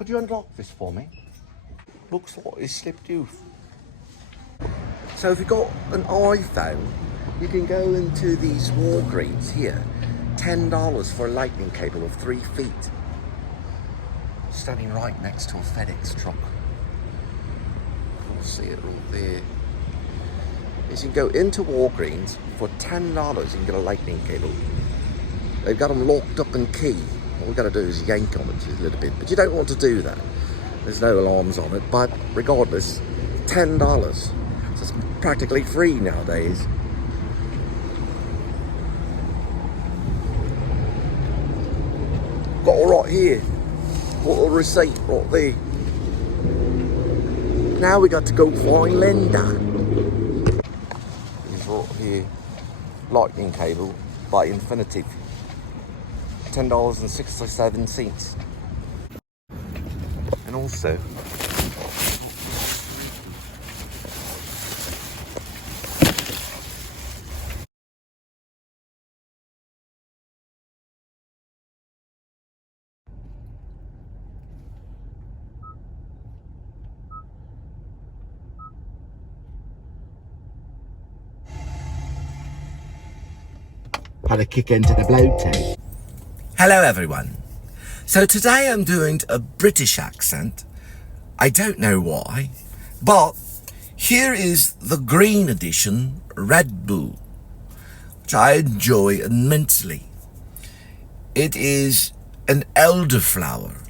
Could you unlock this for me? Looks like it's slipped you. So if you've got an iPhone, you can go into these Walgreens here. $10 for a lightning cable of 3 feet. Standing right next to a FedEx truck. You'll see it all there. Is you can go into Walgreens for $10. You can get a lightning cable. They've got them locked up and key. All we've got to do is yank on it a little bit, but you don't want to do that. There's no alarms on it, but regardless, $10. So it's practically free nowadays. Got all right here. Got a receipt right there. Now we got to go find Linda. He's right here. Lightning cable by Infinitive. $10.67. And also, how to kick into the Bluetooth. Hello everyone. So today I'm doing a British accent. I don't know why, but here is the green edition Red Bull, which I enjoy immensely. It is an elderflower,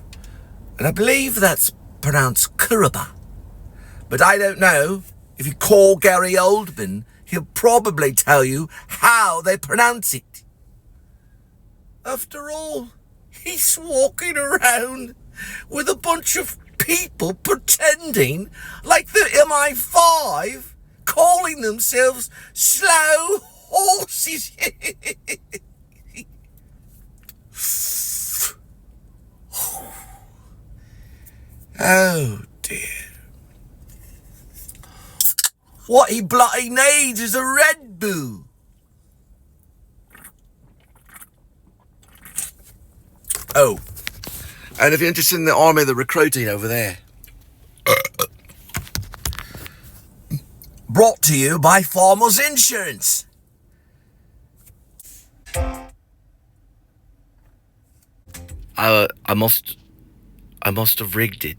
and I believe that's pronounced Curaba. But I don't know. If you call Gary Oldman, he'll probably tell you how they pronounce it. After all, he's walking around with a bunch of people pretending like the MI5, calling themselves slow horses. Oh dear. What he bloody needs is a Red Bull. Oh, and if you're interested in the army, they're recruiting over there. Brought to you by Farmers Insurance. I must have rigged it.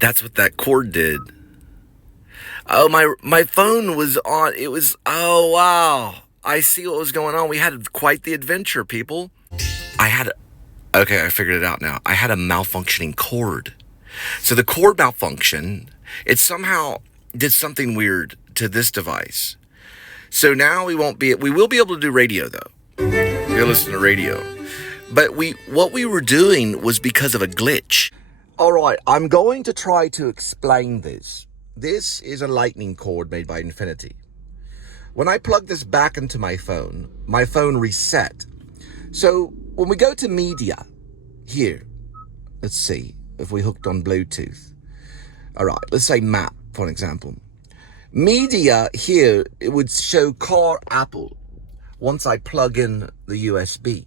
That's what that cord did. Oh, my phone was on. It was, oh wow. I see what was going on. We had quite the adventure, people. Okay, I figured it out now. I had a malfunctioning cord. So the cord malfunction, it somehow did something weird to this device. So now we will be able to do radio though. We'll listen to radio. But what we were doing was because of a glitch. All right, I'm going to try to explain this. This is a lightning cord made by Infinity. When I plug this back into my phone reset. So when we go to media, here, let's see if we hooked on Bluetooth. All right, let's say map, for an example. Media here, it would show car Apple once I plug in the USB.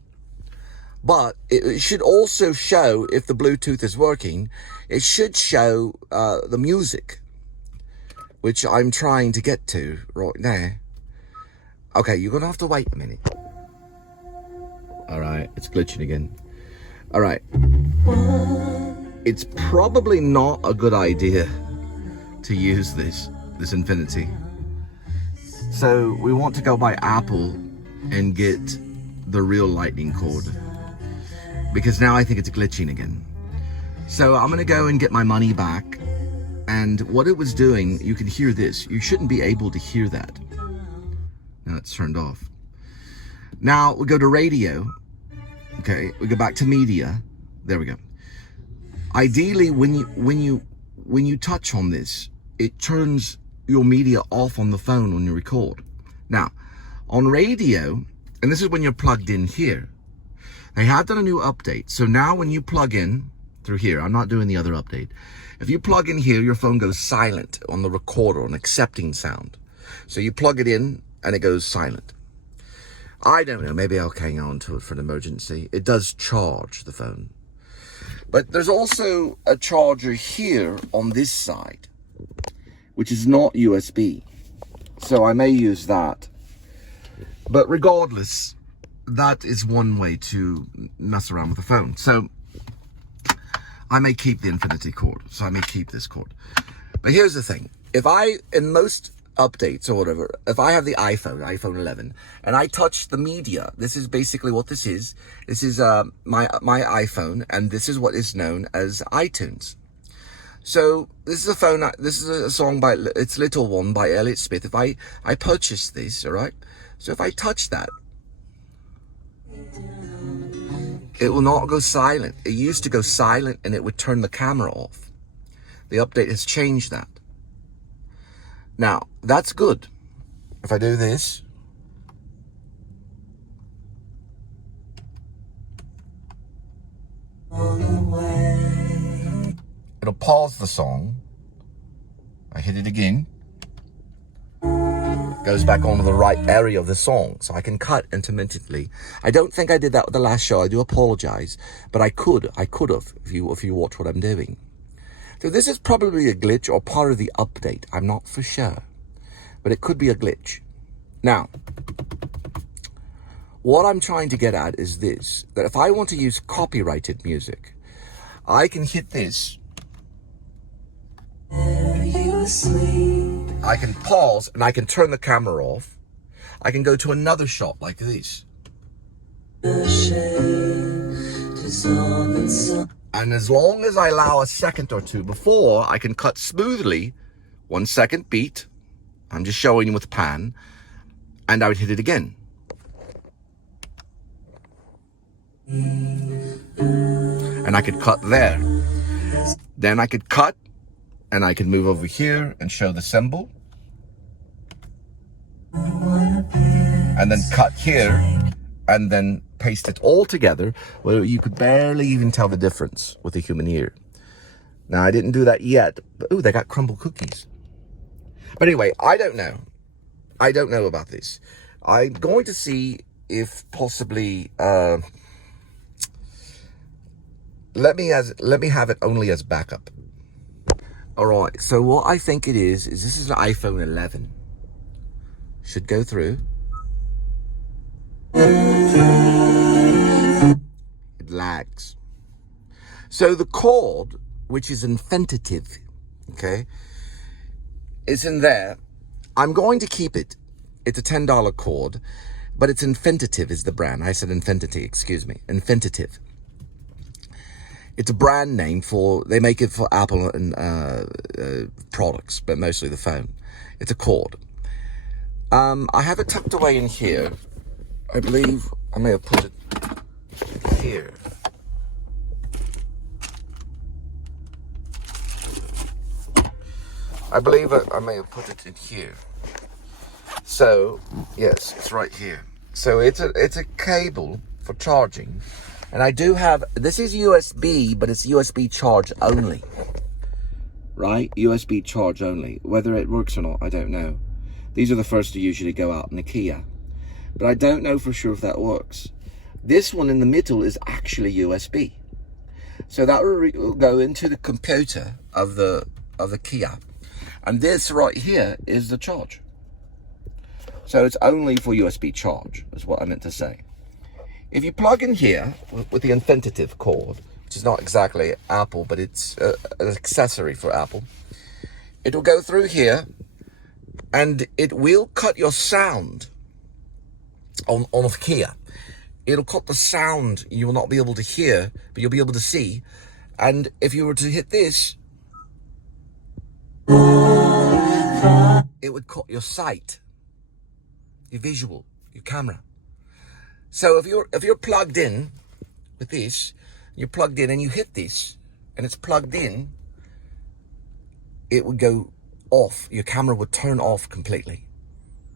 But it should also show, if the Bluetooth is working, it should show the music, which I'm trying to get to right now. Okay, you're going to have to wait a minute. All right, it's glitching again. All right. It's probably not a good idea to use this Infinity. So we want to go by Apple and get the real lightning cord, because now I think it's glitching again. So I'm going to go and get my money back. And what it was doing, you can hear this. You shouldn't be able to hear that. Now it's turned off. Now we go to radio. Okay, we go back to media. There we go. Ideally, when you touch on this, it turns your media off on the phone when you record. Now, on radio, and this is when you're plugged in here, they have done a new update. So now when you plug in through here, I'm not doing the other update. If you plug in here, your phone goes silent on the recorder, on accepting sound. So you plug it in and it goes silent. I don't know, maybe I'll hang on to it for an emergency. It does charge the phone. But there's also a charger here on this side, which is not USB. So I may use that. But regardless, that is one way to mess around with the phone. So I may keep the Infinity cord. So I may keep this cord. But here's the thing. If I, in most updates or whatever, if I have the iPhone 11, and I touch the media, this is basically what this is. This is my iPhone, and this is what is known as iTunes. So this is a phone. This is a song by It's Little One by Elliott Smith. If I purchase this, all right. So if I touch that, it will not go silent. It used to go silent, and it would turn the camera off. The update has changed that. Now, that's good. If I do this, it'll pause the song. I hit it again. Goes back onto the right area of the song, so I can cut intermittently. I don't think I did that with the last show. I do apologize, but I could have if you watch what I'm doing. So this is probably a glitch or part of the update. I'm not for sure, but it could be a glitch. Now, what I'm trying to get at is this, that if I want to use copyrighted music, I can hit this. I can pause and I can turn the camera off. I can go to another shot like this. And as long as I allow a second or two before, I can cut smoothly. 1 second beat. I'm just showing you with the pan. And I would hit it again. And I could cut there. Then I could cut. And I can move over here and show the symbol. And then cut here. And then paste it all together where you could barely even tell the difference with a human ear. Now, I didn't do that yet. But, ooh, they got crumble cookies. But anyway, I don't know. I don't know about this. I'm going to see if possibly... let me have it only as backup. All right, so what I think it is this is an iPhone 11. Should go through. It lags. So the cord, which is Infinitive, okay, is in there. I'm going to keep it. It's a $10 cord, but it's Infinitive is the brand. I said Infinity, excuse me. Infinitive. It's a brand name they make it for Apple and products, but mostly the phone. It's a cord. I have it tucked away in here. I believe I may have put it here. I believe I may have put it in here. So, yes, it's right here. So it's a cable for charging. And I do have, this is USB, but it's USB charge only. Right? USB charge only. Whether it works or not, I don't know. These are the first to usually go out in IKEA. But I don't know for sure if that works. This one in the middle is actually USB. So that will go into the computer of the Kia. And this right here is the charge. So it's only for USB charge, is what I meant to say. If you plug in here with the Infinitive cord, which is not exactly Apple, but it's an accessory for Apple, it will go through here, and it will cut your sound on a Kia. It'll cut the sound you will not be able to hear, but you'll be able to see. And if you were to hit this, it would cut your sight, your visual, your camera. So if you're plugged in with this, you're plugged in and you hit this, and it's plugged in, it would go off. Your camera would turn off completely.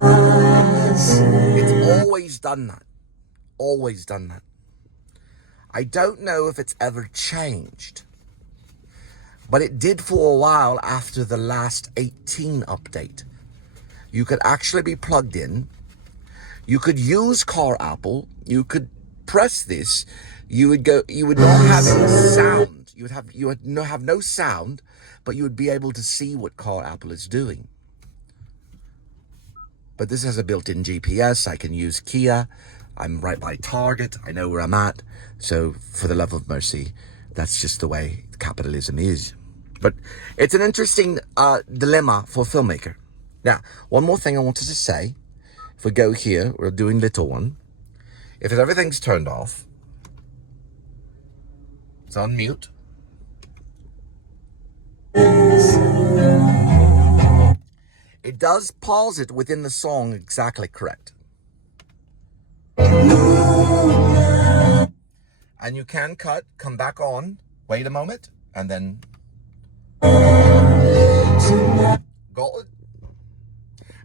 It's always done that. Always done that. I don't know if it's ever changed, but it did for a while after the last 18 update. You could actually be plugged in. You could use Car Apple. You could press this. You would not have any sound. You would have no sound, but you would be able to see what car Apple is doing. But this has a built-in GPS. I can use Kia. I'm right by Target. I know where I'm at. So for the love of mercy, that's just the way capitalism is. But it's an interesting dilemma for a filmmaker. Now, one more thing I wanted to say. If we go here, we're doing little one. If everything's turned off, it's on mute. It does pause it within the song exactly correct. And you can cut, come back on, wait a moment, and then go.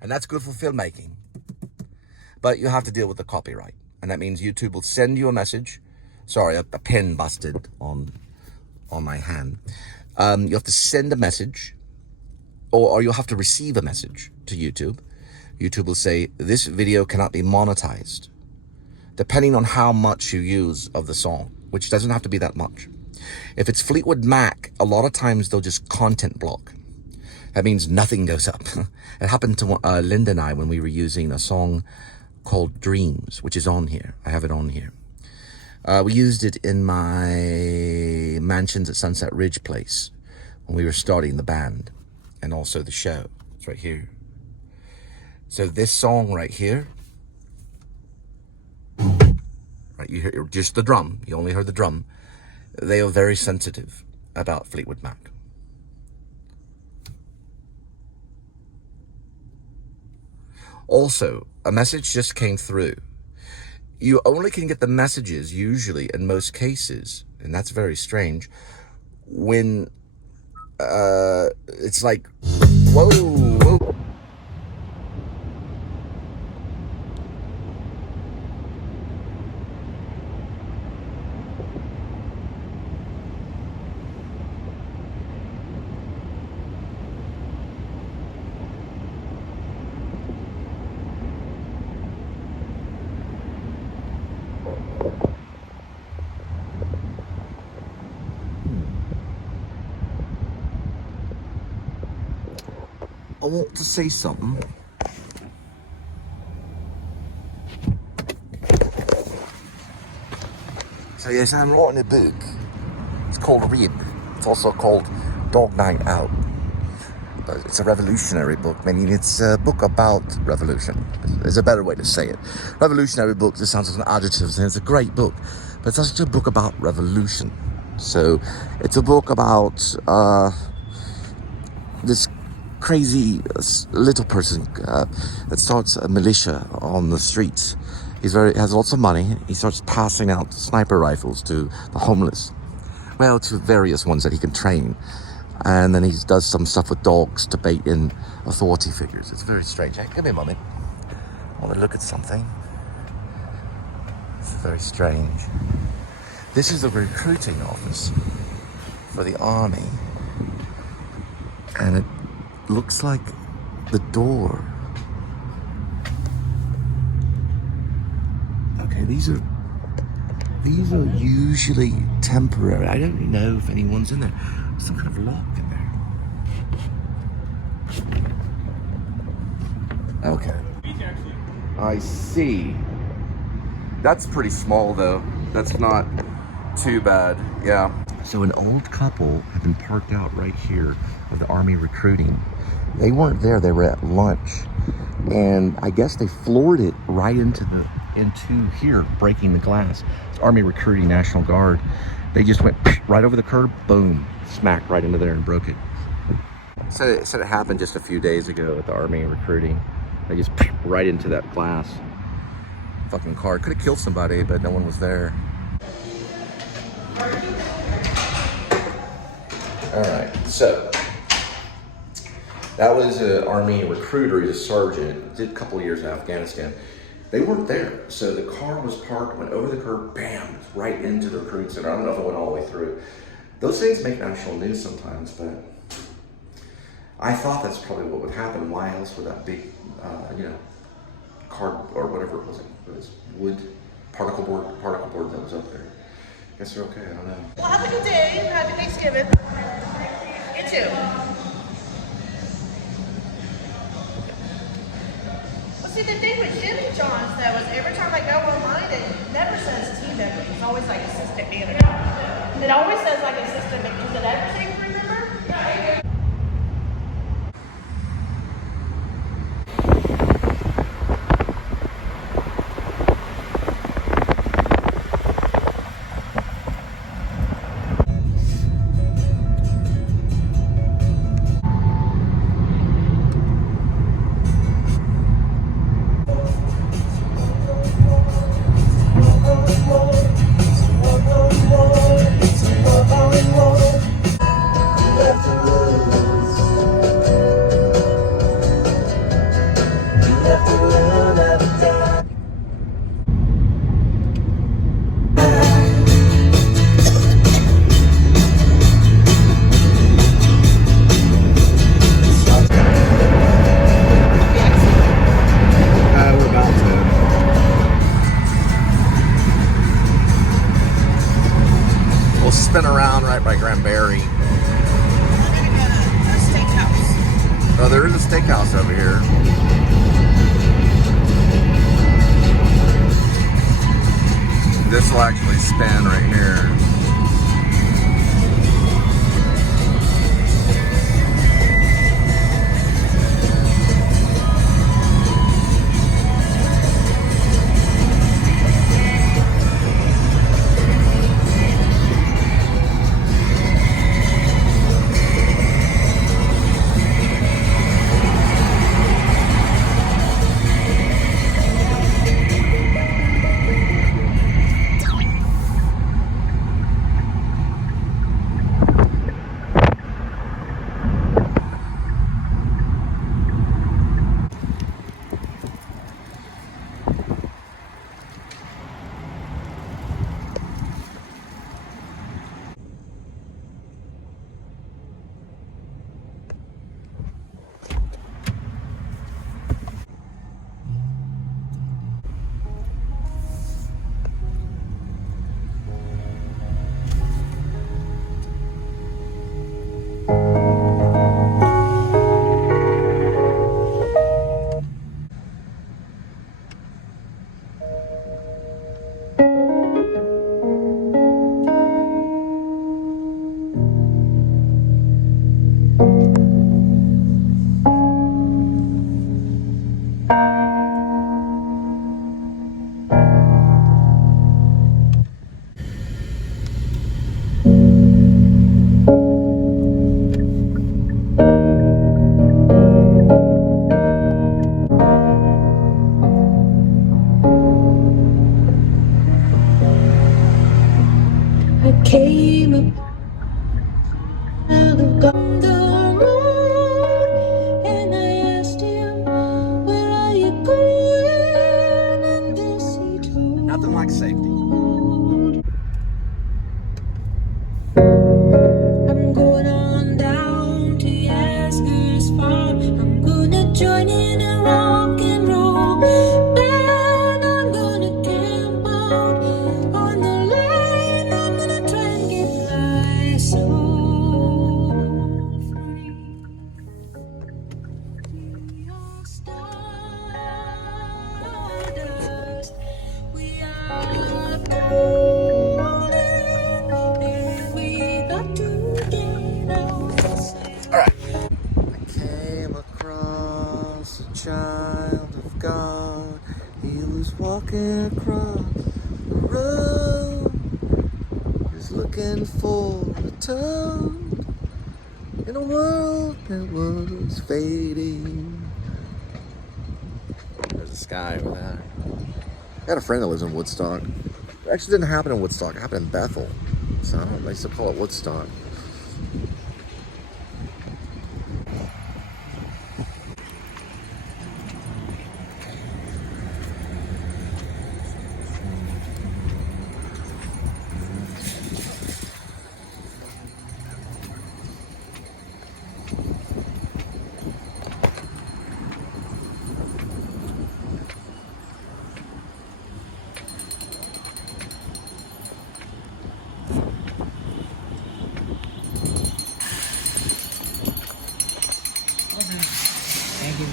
And that's good for filmmaking. But you have to deal with the copyright. And that means YouTube will send you a message. Sorry, a pen busted on my hand. You have to send a message, or you'll have to receive a message to YouTube. YouTube will say, this video cannot be monetized, depending on how much you use of the song, which doesn't have to be that much. If it's Fleetwood Mac, a lot of times they'll just content block. That means nothing goes up. It happened to Linda and I when we were using a song called Dreams, which is on here. I have it on here. We used it in my Mansions at Sunset Ridge place when we were starting the band and also the show. It's right here. So this song right here, right, you hear just the drum. You only heard the drum. They are very sensitive about Fleetwood Mac. Also, a message just came through. You only can get the messages, usually, in most cases, and that's very strange, when it's like, whoa, whoa. I want to say something. So yes, I'm writing a book. It's called Read. It's also called Dog Night Out. But it's a revolutionary book, meaning it's a book about revolution. There's a better way to say it. Revolutionary book just sounds like an adjective, and it's a great book. But it's actually a book about revolution. So it's a book about this crazy little person that starts a militia on the streets. Has lots of money. He starts passing out sniper rifles to the homeless. Well, to various ones that he can train. And then he does some stuff with dogs to bait in authority figures. It's very strange. Hey, give me a moment. I want to look at something. It's very strange. This is the recruiting office for the army. And it looks like the door. Okay, these are usually temporary. I don't know if anyone's in there. There's some kind of lock in there. Okay. I see. That's pretty small though. That's not too bad. Yeah. So an old couple have been parked out right here with the army recruiting. They weren't there, they were at lunch. And I guess they floored it right into here, breaking the glass. It's Army recruiting, National Guard. They just went right over the curb, boom, smacked right into there and broke it. So it happened just a few days ago at the Army recruiting. They just right into that glass. Fucking car. Could have killed somebody, but no one was there. All right, so that was an Army recruiter. He's a sergeant. Did a couple of years in Afghanistan. They weren't there, so the car was parked, went over the curb, bam, right into the recruiting center. I don't know if it went all the way through. Those things make national news sometimes, but I thought that's probably what would happen. Why else would that big, card or whatever it was wood particle board that was up there Guess you're okay, I don't know. Well, have a good day. Happy Thanksgiving. You too. Well, see, the thing with Jimmy John's, though, is every time I go online, it never says team member. It's always like assistant manager. It always says like assistant manager. Is it everything, remember? We're about to. We'll spin around right by Granbury. Oh, there is a steakhouse over here. This will actually spin right here. Came up on the road and I asked him, where are you going? And this he told Nothing like safety. I'm going on down to Asker's farm. I'm gonna join in a rock and roll band. I'm gonna camp out on the land. I'm gonna try and get my soul free. We are stardust. We are golden, and we got to get out. All right. I came across a child of God. He was walking across the road. He was looking for a toad in a world that was fading. There's a sky over there. I had a friend that lives in Woodstock. It actually didn't happen in Woodstock. It happened in Bethel. So I don't know, they still call it Woodstock.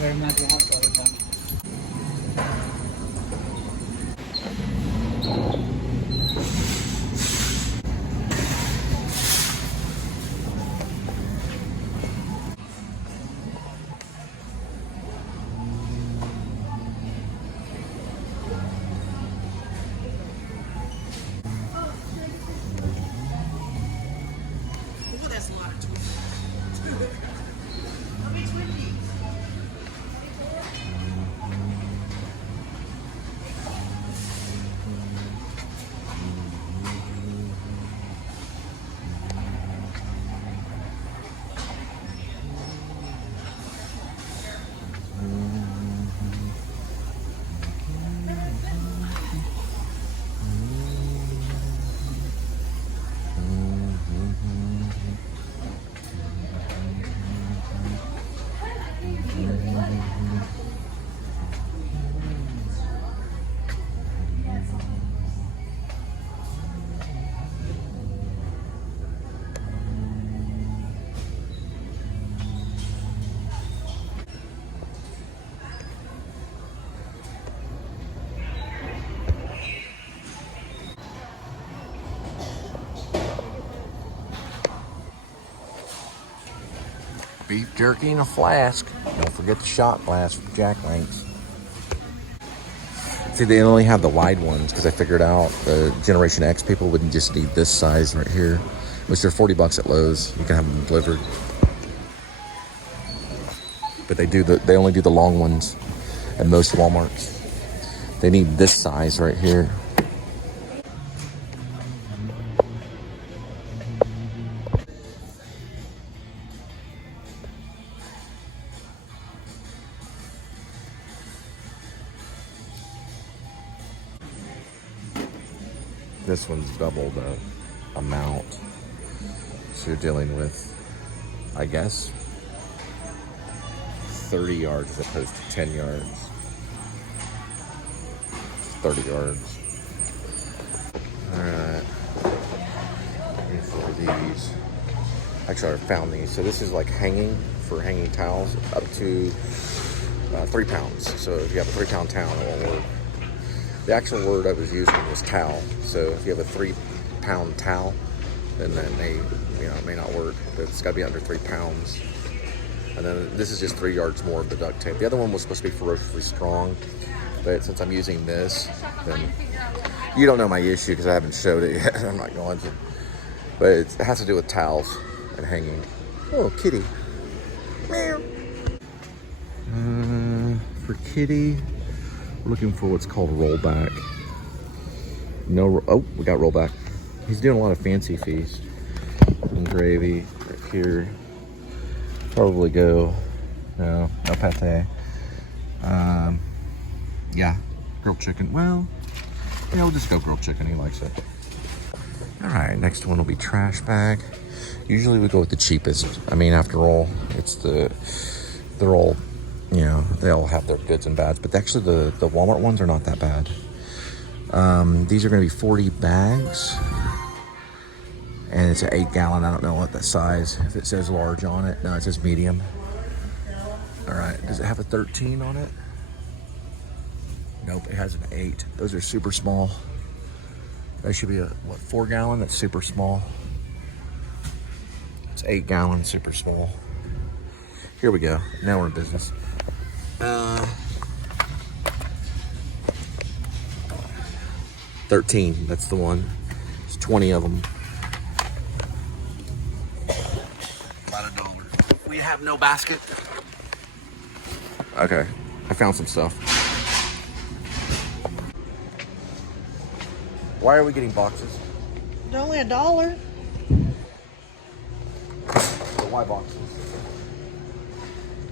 very much. You have to welcome. Ooh, that's a lot of Twinkies. How many Twinkies? Beef jerky in a flask. Don't forget the shot glass for Jack Links. See, they only have the wide ones because I figured out the Generation X people wouldn't just need this size right here, which they're $40 at Lowe's. You can have them delivered. But they only do the long ones at most Walmarts. They need this size right here. This one's double the amount. So you're dealing with, I guess, 30 yards as opposed to 10 yards. 30 yards. Alright. For these. Actually, I found these. So this is like hanging, for hanging towels, up to 3 pounds. So if you have a 3-pound towel, it won't work. The actual word I was using was towel. So if you have a 3-pound towel, then that may, it may not work. It's got to be under 3 pounds. And then this is just 3 yards more of the duct tape. The other one was supposed to be ferociously strong, but since I'm using this, then you don't know my issue because I haven't showed it yet. I'm not going to. But it has to do with towels and hanging. Oh, kitty. Meow. For kitty, we're looking for what's called rollback. Oh, we got rollback. He's doing a lot of fancy feast. And gravy right here. Probably go, no pate. Yeah, grilled chicken. Well, yeah, we'll just go grilled chicken. He likes it. All right, next one will be trash bag. Usually we go with the cheapest. I mean, after all, they're all, they all have their goods and bads. But actually, the Walmart ones are not that bad. These are going to be 40 bags. And it's an 8-gallon. I don't know what the size, if it says large on it. No, it says medium. All right, does it have a 13 on it? Nope, it has an 8. Those are super small. That should be a, 4-gallon? That's super small. It's 8-gallon, super small. Here we go. Now we're in business. 13, that's the one. It's 20 of them. About $1. We have no basket. Okay, I found some stuff. Why are we getting boxes? They're only $1. Why boxes?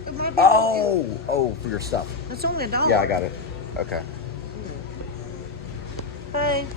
It might be Oh, for your stuff. It's only $1. Yeah, I got it. Okay. Hey.